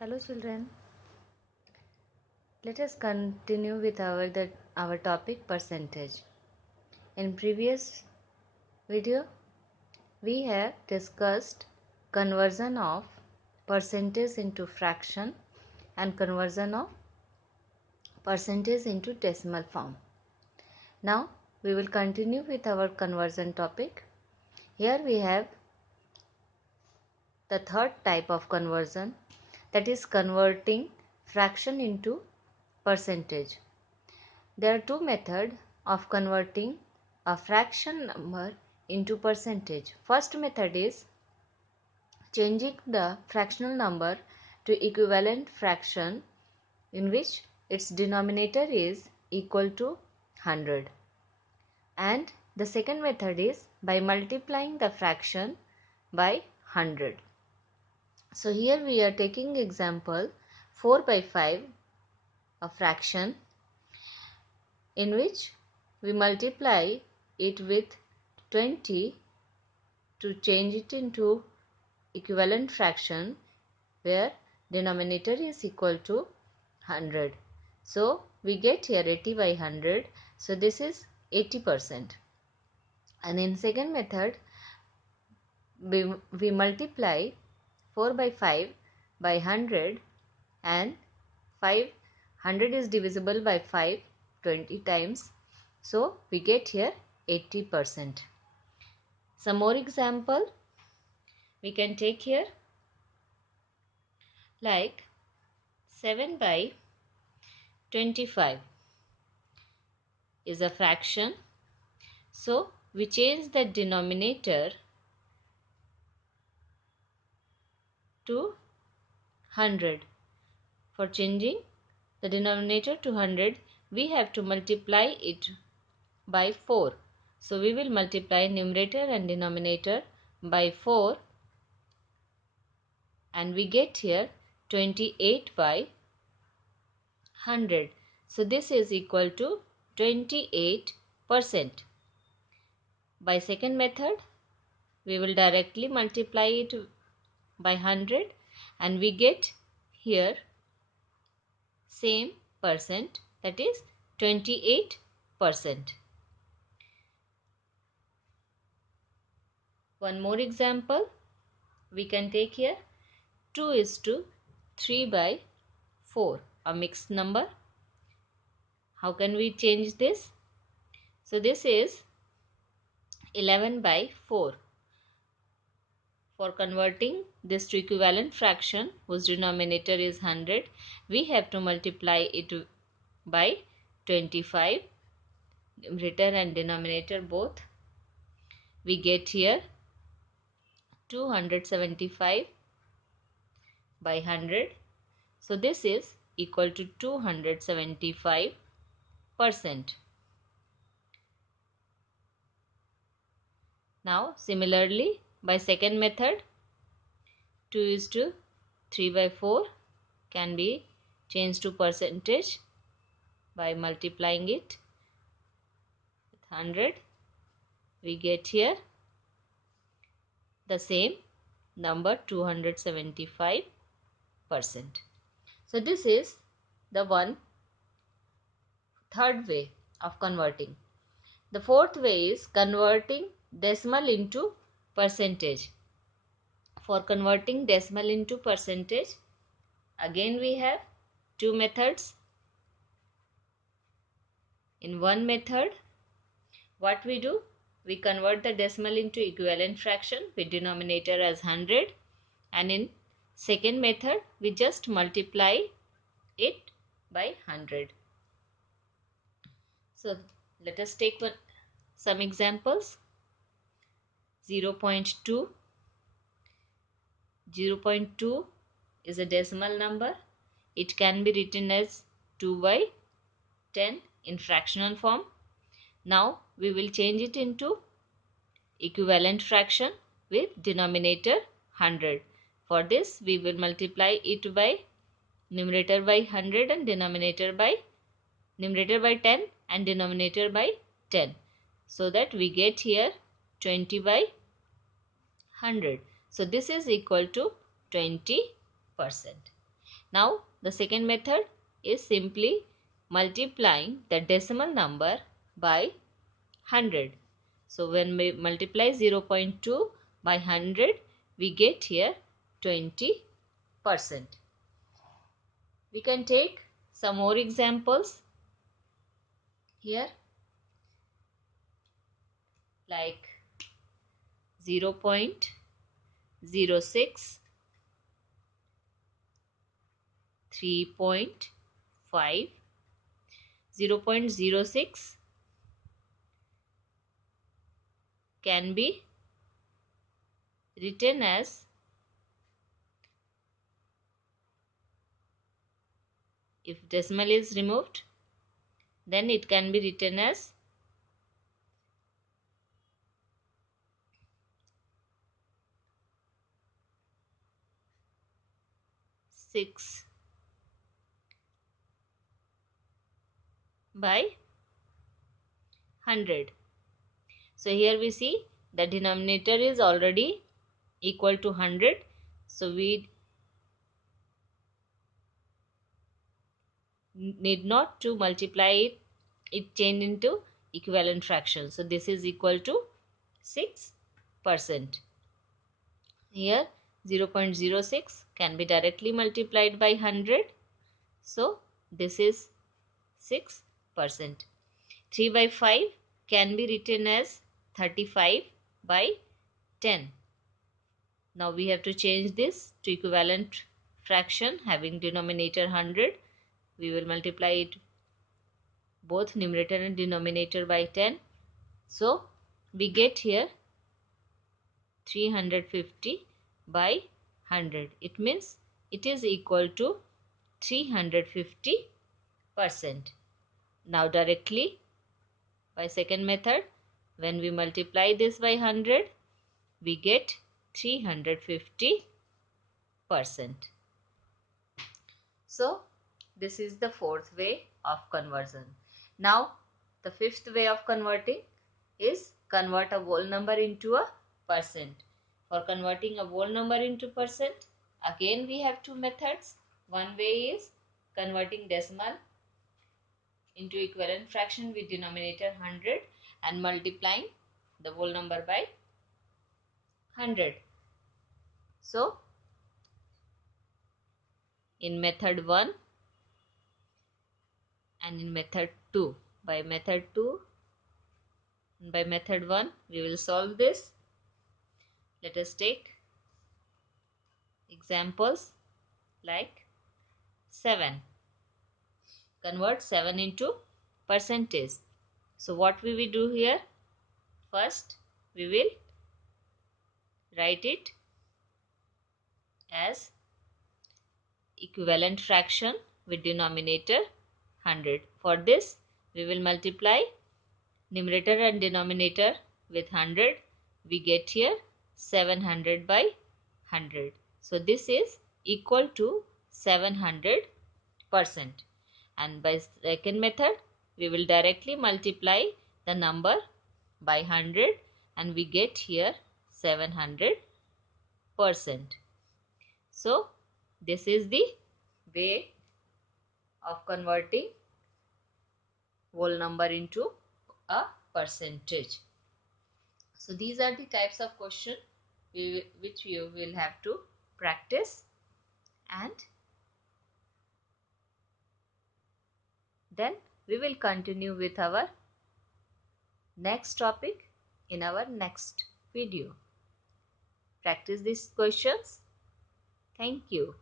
Hello children, let us continue with our topic percentage. In previous video, we have discussed conversion of percentage into fraction and conversion of percentage into decimal form. Now we will continue with our conversion topic. Here we have the third type of conversion, that is converting fraction into percentage. There are two methods of converting a fraction number into percentage. First method is changing the fractional number to equivalent fraction in which its denominator is equal to 100. And the second method is by multiplying the fraction by 100. So here we are taking example 4 by 5, a fraction in which we multiply it with 20 to change it into equivalent fraction where denominator is equal to 100. So we get here 80 by 100. So this is 80%. And in second method, we multiply 4 by 5 by 100, and 500 is divisible by 5 20 times. So we get here 80%. Some more example we can take here, like 7 by 25 is a fraction. So we change the denominator to 100. For changing the denominator to 100, we have to multiply it by 4. So we will multiply numerator and denominator by 4, and we get here 28 by 100. So this is equal to 28%. By second method, we will directly multiply it by 100, and we get here same percent, that is 28%. One more example we can take here, 2:3 by 4, a mixed number. How can we change this? So this is 11 by 4. For converting this to equivalent fraction whose denominator is 100, we have to multiply it by 25, numerator and denominator both. We get here 275 by 100. So this is equal to 275%. Now similarly, by second method, 2:3 by 4 can be changed to percentage by multiplying it with 100. We get here the same number, 275%. So this is the third way of converting. The fourth way is converting decimal into percentage. For converting decimal into percentage, again we have two methods. In one method, what we do, we convert the decimal into equivalent fraction with denominator as 100, and in second method we just multiply it by 100. So let us take some examples. 0.2. 0.2 is a decimal number. It can be written as 2 by 10 in fractional form. Now we will change it into equivalent fraction with denominator 100. For this we will multiply it by numerator by 100 and numerator by 10 and denominator by 10. So that we get here 20 by 100. So this is equal to 20%. Now the second method is simply multiplying the decimal number by 100. So when we multiply 0.2 by 100, we get here 20%. We can take some more examples here, like 0.06, 3.5. 0.06 can be written as, if decimal is removed, then it can be written as 6 by 100. So here we see the denominator is already equal to 100. So we need not to multiply it change into equivalent fraction. So this is equal to 6%. Here 0.06 can be directly multiplied by 100. So this is 6%. 3 by 5 can be written as 35 by 10. Now we have to change this to equivalent fraction having denominator 100. We will multiply it both numerator and denominator by 10. So we get here 350 by 100. It means it is equal to 350%. Now directly by second method, when we multiply this by 100, we get 350%. So this is the fourth way of conversion. Now the fifth way of converting is convert a whole number into a percent. For converting a whole number into percent, again we have two methods. One way is converting decimal into equivalent fraction with denominator 100 and multiplying the whole number by 100. So in method 1 and in method 2, by method 2 and by method 1 we will solve this. Let us take examples like 7. Convert 7 into percentage. So what we will do here? First we will write it as equivalent fraction with denominator 100. For this we will multiply numerator and denominator with 100. We get here 700 by 100. So this is equal to 700%. And by second method we will directly multiply the number by 100 and we get here 700%. So this is the way of converting whole number into a percentage. So these are the types of question which you will have to practice, and then we will continue with our next topic in our next video. Practice these questions. Thank you.